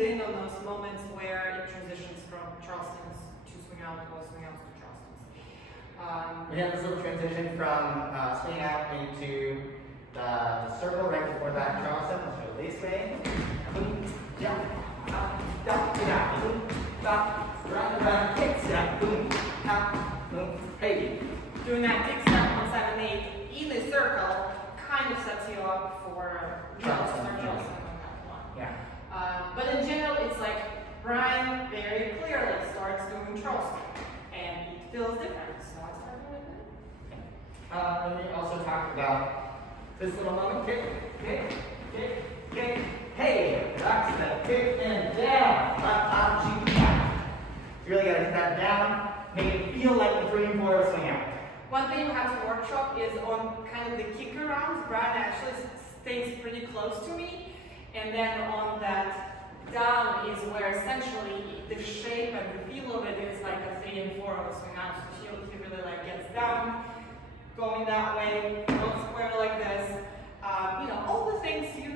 honed in on those moments where it transitions from Charleston's to swing out to Charleston's. We have this little transition from swing out into the circle right before that Charleston. Let's go this way. Boom, jump, up, down, down, boom, stop, run, kick, step, boom, up, boom, hey. Doing that kick step on 7/8 in the circle kind of sets you up for Charleston on that one. Yeah. But in general, it's like Brian very clearly starts doing Charleston, and it feels different. So I start doing it. Then we also talked about this little moment, kick, kick, kick, kick, hey, back step, kick, and down, up, G, down. You really gotta hit that down, make it feel like the 3 and 4 swing out. One thing you have to workshop is on kind of the kick around. Brian actually stays pretty close to me, and then on that down is where essentially the shape and the feel of it is like a 3 and 4 of a swing out. So he really like gets down, going that way, going square like this. You know, all the things you